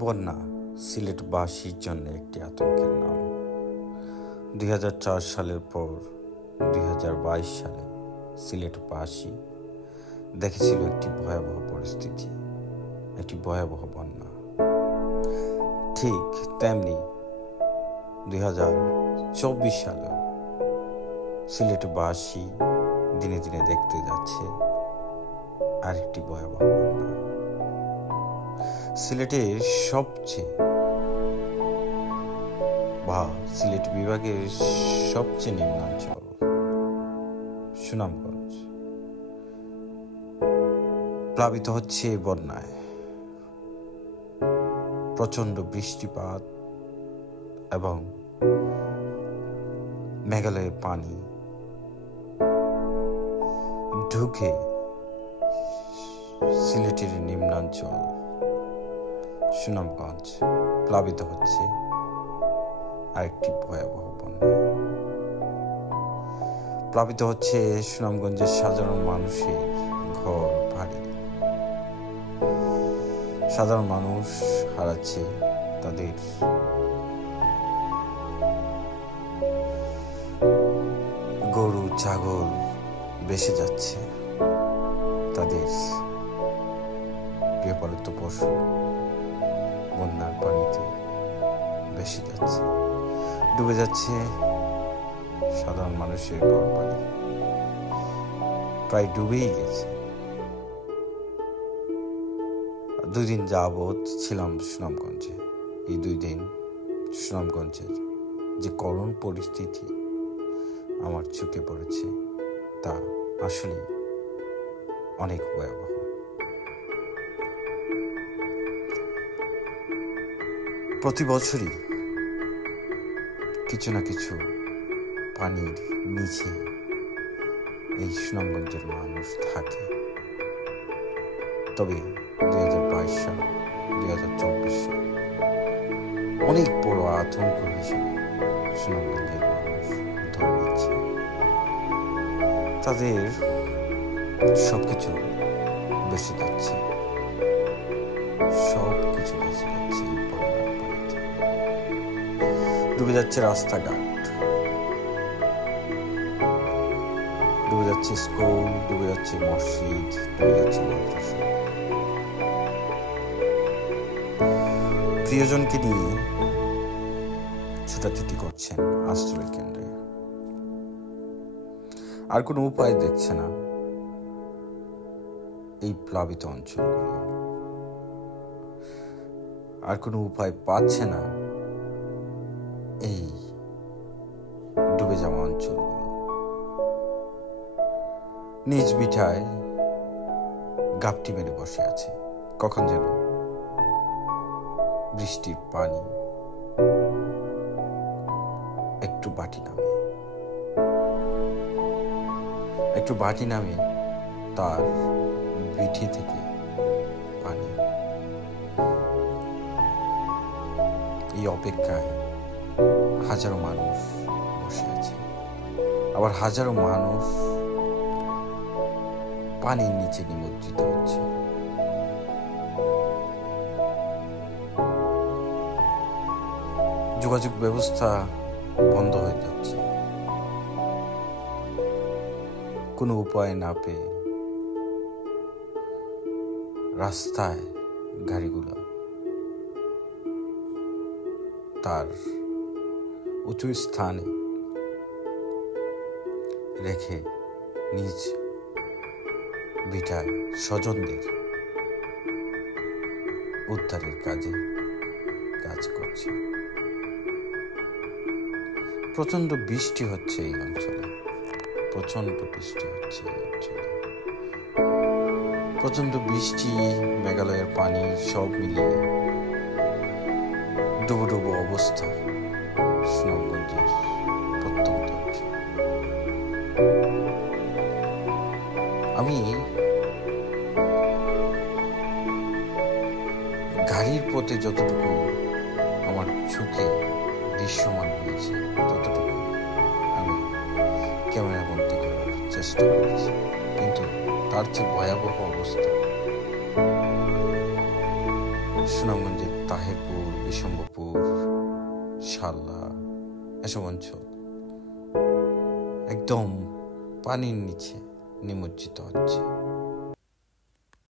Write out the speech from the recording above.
বন্যা সিলেটবাসীর জন্য একটি আতঙ্কের নাম। 2004 সালের পর 2022 সালে সিলেটবাসী দেখেছিল একটি ভয়াবহ পরিস্থিতি, একটি ভয়াবহ বন্যা। ঠিক তেমনি 2024 সালে সিলেটবাসী দিনে দিনে দেখতে যাচ্ছে আরেকটি ভয়াবহ বন্যা। সিলেটের সিলেট বিভাগের সবচেয়ে নিম্নাঞ্চল সুনামগঞ্জ প্লাবিত হচ্ছে বন্যায়। প্রচণ্ড বৃষ্টিপাত এবং মেঘালয়ের পানি ঢুকে সিলেটের নিম্নাঞ্চল সুনামগঞ্জ প্লাবিত হচ্ছে আরেকটি ভয়াবহ বন্যায়। প্লাবিত হচ্ছে সুনামগঞ্জের সাধারণ মানুষের ঘর বাড়ি। সাধারণ মানুষ হারাচ্ছে তাদের গরু ছাগল, ভেসে যাচ্ছে তাদের গৃহপালিত পশু বন্যার পানিতে ভেসে যাচ্ছে, ডুবে যাচ্ছে সাধারণ মানুষের ঘর বাড়ি, প্রায় ডুবেই গেছে। 2 দিন যাবৎ ছিলাম সুনামগঞ্জে। এই 2 দিন সুনামগঞ্জের যে করুণ পরিস্থিতি আমার চোখে পড়েছে তা আসলে অনেক ভয়াবহ। প্রতি বছরই কিছু না কিছু পানির নিচে এই সুনামগঞ্জের মানুষ থাকে। তবে 2022 সাল 2024 সাল অনেক বড় আতঙ্ক হিসেবে সুনামগঞ্জের মানুষ ধরে নিচ্ছে। তাদের সবকিছু ভেসে যাচ্ছে, সবকিছু ভেসে যাচ্ছে বন্যার পানিতে। ডুবে যাচ্ছে রাস্তাঘাট, ডুবে যাচ্ছে স্কুল, ডুবে যাচ্ছে মসজিদ, ডুবে যাচ্ছে মাদ্রাসা। প্রিয়জনকে নিয়ে ছুটাছুটি করছেন আশ্রয় কেন্দ্রে। আর কোনো উপায় দেখছে না এই প্লাবিত অঞ্চলগুলো, আর কোনো উপায় পাচ্ছে না এই ডুবে যাওয়া অঞ্চলগুলো। নিজ বিঠায় গাপটি মেরে বসে আছে, কখন যেন বৃষ্টির পানি একটু বাটি নামে তার বিঠি থেকে পানি। এই অপেক্ষায় হাজারো মানুষ বসে আছে, আবার হাজারো মানুষ পানির নিচে নিমজ্জিত হচ্ছে। যোগাযোগ ব্যবস্থা বন্ধ হয়ে যাচ্ছে। কোনো উপায় না পেয়ে রাস্তায় গাড়িগুলো তার উঁচু স্থানে রেখে নিজ ভিটায় স্বজনদের উদ্ধারের কাজ করছে। প্রচণ্ড বৃষ্টি হচ্ছে এই অঞ্চলে, প্রচণ্ড বৃষ্টি, মেঘালয়ের পানি সব মিলিয়ে ডুবো অবস্থা সুনামগঞ্জের প্রত্যন্ত অঞ্চল। আমি গাড়ির পথে যতটুকু আমার চোখে দৃশ্যমান হয়েছে ততটুকু আমি ক্যামেরা বন্দী করার চেষ্টা করেছি, কিন্তু তার চেয়ে ভয়াবহ অবস্থা সুনামগঞ্জের তাহেরপুর, বিশম্বপুর, শাল্লা এসব অঞ্চল একদম পানির নিচে নিমজ্জিত হচ্ছে।